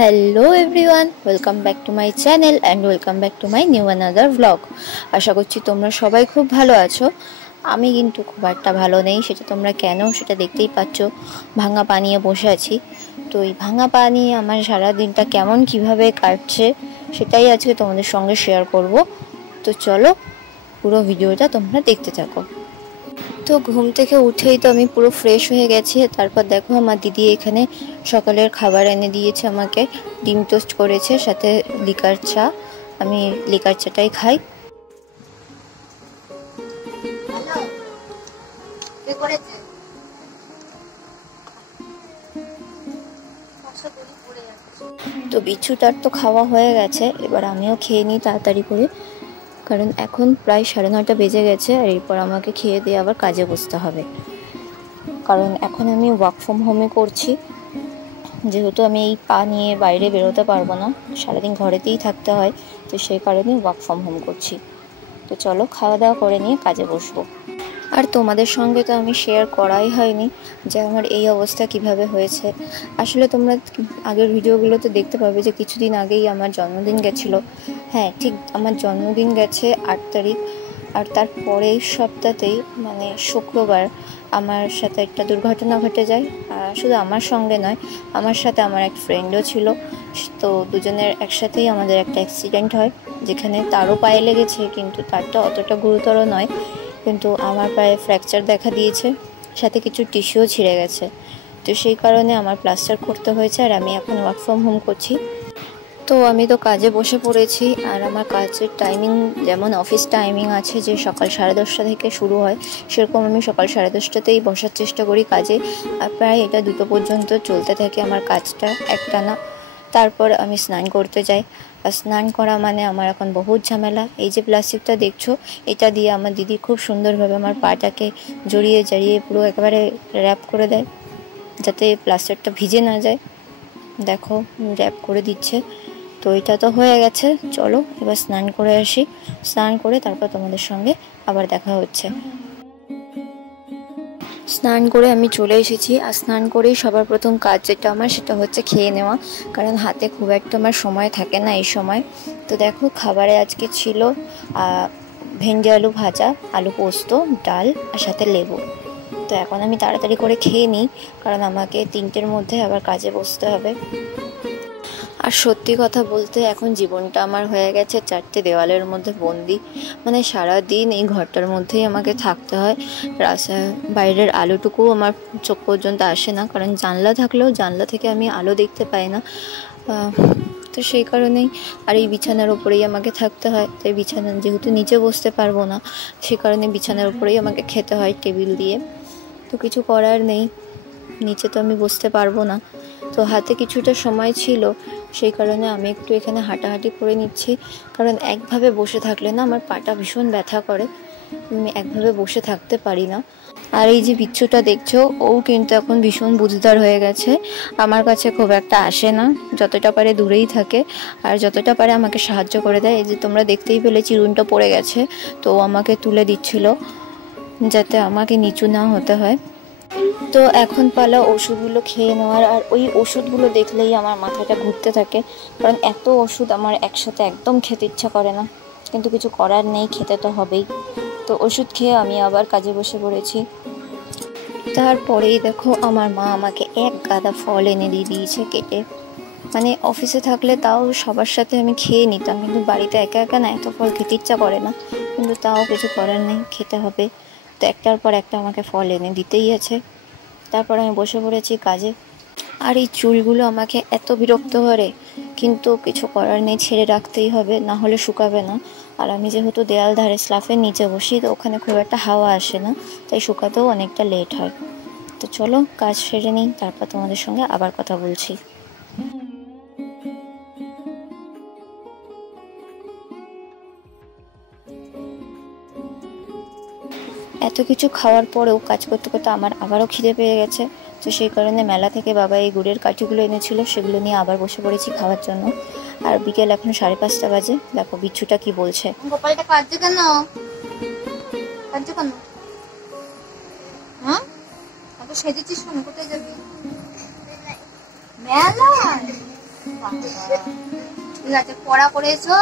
Hello everyone, welcome back to my channel and welcome back to my new another vlog. আশা করছি তোমরা সবাই খুব ভালো আছো। আমি কিন্তু খুব একটা ভালো নেই, সেটা তোমরা কেন সেটা দেখতেই পাচ্ছ। ভাঙা পা নিয়ে বসে আছি। তো এই ভাঙা পা নিয়ে আমার সারা দিনটা কেমন কিভাবে কাটছে সেটাই আজকে তোমাদের সঙ্গে শেয়ার করব। তো চলো পুরো ভিডিওটা তোমরা দেখতে থাকো। তো ঘুম থেকে উঠেই তো আমি পুরো ফ্রেশ হয়ে গেছি। তারপর দেখো আমার দিদি এখানে সকালের খাবার এনে দিয়েছে আমাকে। ডিম টোস্ট করেছে, সাথে লিকার চা। আমি লিকার চাটাই খাই। তো বিচ্ছুটার তো খাওয়া হয়ে গেছে, এবার আমিও খেয়ে নিই তাড়াতাড়ি করে, কারণ এখন প্রায় 9:30 বেজে গেছে। আর এরপর আমাকে খেয়ে দিয়ে আবার কাজে বসতে হবে, কারণ এখন আমি ওয়ার্ক ফ্রম হোমে করছি। যেহেতু আমি এই পা নিয়ে বাইরে বেরোতে পারবো না, সারাদিন ঘরেতেই থাকতে হয়, তো সেই কারণে ওয়ার্ক ফ্রম হোম করছি। তো চলো খাওয়া দাওয়া করে নিয়ে কাজে বসবো। আর তোমাদের সঙ্গে তো আমি শেয়ার করাই হয়নি যে আমার এই অবস্থা কিভাবে হয়েছে। আসলে তোমরা আগের ভিডিওগুলোতে দেখতে পাবে যে কিছুদিন আগেই আমার জন্মদিন গেছিলো। হ্যাঁ, ঠিক আমার জন্মদিন গেছে 8 তারিখ। আর তার পরের সপ্তাহতেই মানে শুক্রবার আমার সাথে একটা দুর্ঘটনা ঘটে যায়। শুধু আমার সঙ্গে নয়, আমার সাথে আমার এক ফ্রেন্ডও ছিল। তো দুজনের একসাথেই আমাদের একটা অ্যাক্সিডেন্ট হয়, যেখানে তারও পায়ে লেগেছে, কিন্তু তারটা অতটা গুরুতর নয়। কিন্তু আমার পায়ে ফ্র্যাকচার দেখা দিয়েছে, সাথে কিছু টিস্যুও ছিঁড়ে গেছে। তো সেই কারণে আমার প্লাস্টার করতে হয়েছে। আর আমি এখন ওয়ার্ক ফ্রম হোম করছি। তো আমি তো কাজে বসে পড়েছি। আর আমার কাজের টাইমিং, যেমন অফিস টাইমিং আছে যে সকাল 10:30 থেকে শুরু হয়, সেরকম আমি সকাল 10:30তেই বসার চেষ্টা করি কাজে। আর প্রায় এটা 2টো পর্যন্ত চলতে থাকে আমার কাজটা একটানা। তারপর আমি স্নান করতে যাই। আর স্নান করা মানে আমার এখন বহুত ঝামেলা। এই যে প্লাস্টিকটা দেখছো, এটা দিয়ে আমার দিদি খুব সুন্দরভাবে আমার পাটাকে জড়িয়ে জড়িয়ে পুরো একেবারে র্যাপ করে দেয়, যাতে প্লাস্টারটা ভিজে না যায়। দেখো র্যাপ করে দিচ্ছে। তো এটা তো হয়ে গেছে, চলো এবার স্নান করে আসি। স্নান করে তারপর তোমাদের সঙ্গে আবার দেখা হচ্ছে। স্নান করে আমি চলে এসেছি। আর স্নান করেই সবার প্রথম কাজ যেটা আমার, সেটা হচ্ছে খেয়ে নেওয়া, কারণ হাতে খুব একটা আমার সময় থাকে না এই সময়। তো দেখো খাবারে আজকে ছিল ভেন্ডি আলু ভাজা, আলু পোস্ত, ডাল আর সাথে লেবু। তো এখন আমি তাড়াতাড়ি করে খেয়ে নিই, কারণ আমাকে 3টের মধ্যে আবার কাজে বসতে হবে। আর সত্যি কথা বলতে এখন জীবনটা আমার হয়ে গেছে 4টে দেওয়ালের মধ্যে বন্দি। মানে সারা দিন এই ঘরটার মধ্যেই আমাকে থাকতে হয়। বাইরের আলোটুকুও আমার চোখ পর্যন্ত আসে না, কারণ জানলা থাকলেও জানলা থেকে আমি আলো দেখতে পাই না। তো সেই কারণেই আর এই বিছানার ওপরেই আমাকে থাকতে হয়। তাই বিছানা যেহেতু নিচে বসতে পারবো না, সে কারণে বিছানার ওপরেই আমাকে খেতে হয় টেবিল দিয়ে। তো কিছু করার নেই, নিচে তো আমি বসতে পারবো না। তো হাতে কিছুটা সময় ছিল, সেই কারণে আমি একটু এখানে হাঁটাহাঁটি করে নিচ্ছি। কারণ একভাবে বসে থাকলে না আমার পাটা ভীষণ ব্যথা করে, আমি একভাবে বসে থাকতে পারি না। আর এই যে বিচ্ছুটা দেখছো, ও কিন্তু এখন ভীষণ বুঝদার হয়ে গেছে। আমার কাছে খুব একটা আসে না, যতটা পারে দূরেই থাকে। আর যতটা পারে আমাকে সাহায্য করে দেয়। এই যে তোমরা দেখতেই পেলে চিরুনটা পড়ে গেছে, তো আমাকে তুলে দিচ্ছিল যাতে আমাকে নিচু না হতে হয়। তো এখন পালা ওষুধগুলো খেয়ে নেওয়ার। আর ওই ওষুধগুলো দেখলেই আমার মাথাটা ঘুরতে থাকে, কারণ এত ওষুধ আমার একসাথে একদম খেতে ইচ্ছা করে না, কিন্তু কিছু করার নেই, খেতে তো হবেই। তো ওষুধ খেয়ে আমি আবার কাজে বসে পড়েছি। তারপরেই দেখো আমার মা আমাকে এক গাদা ফল এনে দিয়ে দিয়েছে কেটে। মানে অফিসে থাকলে তাও সবার সাথে আমি খেয়ে নিতাম, কিন্তু বাড়িতে একা একা না এত ফল খেতে ইচ্ছা করে না, কিন্তু তাও কিছু করার নেই, খেতে হবে। তো একটার পর একটা আমাকে ফল এনে দিতেই আছে। তারপর আমি বসে পড়েছি কাজে। আর এই চুলগুলো আমাকে এত বিরক্ত করে, কিন্তু কিছু করার নেই, ছেড়ে রাখতেই হবে, না হলে শুকাবে না। আর আমি যেহেতু দেয়াল ধারে স্লাফের নিচে বসি, তো ওখানে খুব একটা হাওয়া আসে না, তাই শুকাতেও অনেকটা লেট হয়। তো চলো কাজ সেরে নিই, তারপর তোমাদের সঙ্গে আবার কথা বলছি। এত কিছু খাওয়ার পরেও কাজ করতে করতে আমার আবারও খিদে পেয়ে গেছে। তো সেই কারণে মেলা থেকে বাবা এই গুড়ের কাঠিগুলো এনেছিল, সেগুলো নিয়ে আবার বসে পড়েছি খাওয়ার জন্য। আর বিকেল এখন 5:30 বাজে। দেখো বিচ্ছুটা কি বলছে। গোপালটা কাঁদছে কেন? কাঁদছে কেন? হ্যাঁ, এত সেজেছিস কেন? কোথায় যাবি? মেলা? ঠিক আছে, পড়া করে এসো,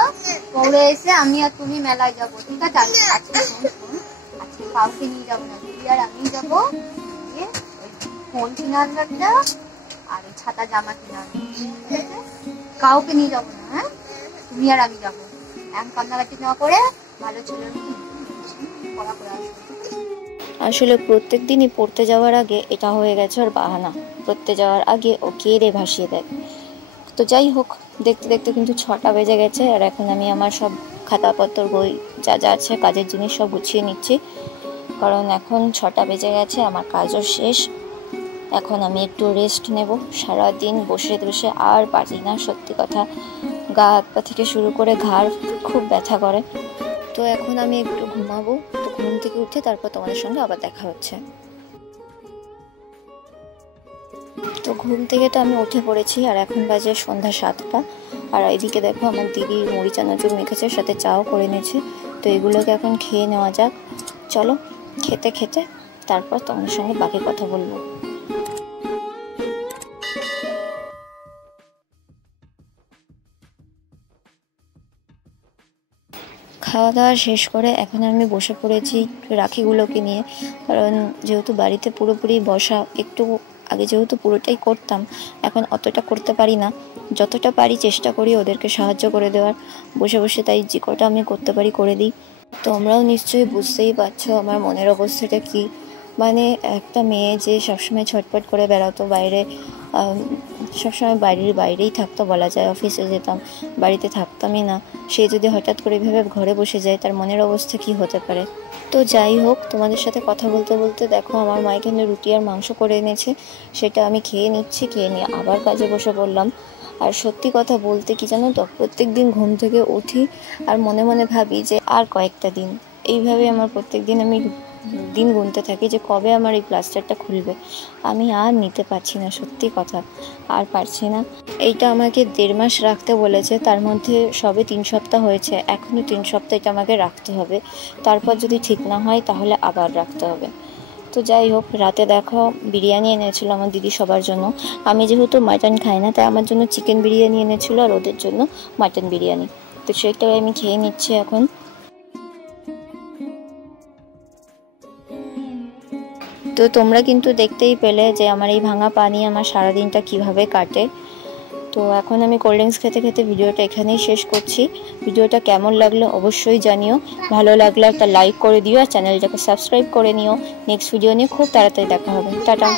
পড়ে এসে আমি আর তুমি মেলায় যাবো, ঠিক আছে? আজকে আজকে কাউকে নিয়ে যাবো না, তুই আর আমি যাবো, গিয়ে ফোন কিনে আনবো একটা, আর ওই ছাতা জামা কিনে আনবো, ঠিক আছে? কাউকে নিয়ে যাবো না, হ্যাঁ? তুমি আর আমি যাবো, এখন কান্নাকাটি না করে ভালো ছেলের পড়া করে আসবো। আসলে প্রত্যেক দিনই পড়তে যাওয়ার আগে এটা হয়ে গেছে ওর বাহানা, পড়তে যাওয়ার আগে ও কেড়ে ভাসিয়ে দেয়। তো যাই হোক, দেখতে দেখতে কিন্তু 6টা বেজে গেছে, আর এখন আমি আমার সব খাতাপত্র, বই যা যা আছে, কাজের জিনিস সব গুছিয়ে নিচ্ছি, কারণ এখন 6টা বেজে গেছে, আমার কাজও শেষ। এখন আমি একটু রেস্ট নেব। সারাদিন বসে বসে আর পারি না, সত্যি কথা, গা হাত পা থেকে শুরু করে ঘাড় খুব ব্যথা করে। তো এখন আমি একটু ঘুমাবো। তো ঘুম থেকে উঠে তারপর তোমাদের সঙ্গে আবার দেখা হচ্ছে। তো ঘুম থেকে তো আমি উঠে পড়েছি, আর এখন বাজে সন্ধ্যা 7টা। আর এদিকে দেখো আমার দিদি মুড়ি চানাচুর মেখেছে, সাথে চাও করে নিয়েছে। তো এগুলোকে এখন খেয়ে নেওয়া যাক। চলো, খেতে খেতে তারপর তোমাদের সঙ্গে বাকি কথা বলবো। খাওয়া দাওয়া শেষ করে এখন আমি বসে পড়েছি রাখিগুলোকে নিয়ে, কারণ যেহেতু বাড়িতে পুরোপুরি বসা, একটু আগে যেহেতু পুরোটাই করতাম, এখন অতটা করতে পারি না। যতটা পারি চেষ্টা করি ওদেরকে সাহায্য করে দেওয়ার, বসে বসে, তাই যে কটা আমি করতে পারি করে দিই। তোমরাও নিশ্চয়ই বুঝতেই পারছো আমার মনের অবস্থাটা কি। মানে একটা মেয়ে যে সবসময় ছটপট করে বেড়াতো বাইরে, সবসময় বাড়ির বাইরেই থাকতো বলা যায়, অফিসে যেতাম, বাড়িতে থাকতামই না, সে যদি হঠাৎ করে এভাবে ঘরে বসে যায়, তার মনের অবস্থা কি হতে পারে। তো যাই হোক, তোমাদের সাথে কথা বলতে বলতে দেখো আমার মা এখানে রুটি আর মাংস করে এনেছে, সেটা আমি খেয়ে নিচ্ছি, খেয়ে নিয়ে আবার কাজে বসে পড়লাম। আর সত্যি কথা বলতে কি জানো তো, প্রত্যেক দিন ঘুম থেকে উঠি আর মনে মনে ভাবি যে আর কয়েকটা দিন, এইভাবে আমার প্রত্যেক দিন আমি দিন গুনতে থাকি যে কবে আমার এই প্লাস্টারটা খুলবে। আমি আর নিতে পারছি না, সত্যি কথা, আর পারছি না। এইটা আমাকে 1.5 মাস রাখতে বলেছে, তার মধ্যে সবে 3 সপ্তাহ হয়েছে, এখনও 3 সপ্তাহ এটা আমাকে রাখতে হবে। তারপর যদি ঠিক না হয় তাহলে আবার রাখতে হবে। তো যাই হোক, রাতে দেখো বিরিয়ানি এনেছিল আমার দিদি সবার জন্য। আমি যেহেতু মাটন খাই না, তাই আমার জন্য চিকেন বিরিয়ানি এনেছিল, আর ওদের জন্য মাটন বিরিয়ানি। তো সেটাই আমি খেয়ে নিচ্ছি এখন। তো তোমরা কিন্তু দেখতেই পেলে যে আমার এই ভাঙা পানি আমার সারাদিনটা কিভাবে কাটে। তো এখন আমি কোল্ড ড্রিঙ্কস খেতে খেতে ভিডিওটা এখানেই শেষ করছি। ভিডিওটা কেমন লাগলো অবশ্যই জানিও, ভালো লাগলে একটা লাইক করে দিও, আর চ্যানেলটাকে সাবস্ক্রাইব করে নিও। নেক্সট ভিডিও নিয়ে খুব তাড়াতাড়ি দেখা হবে। টাটা।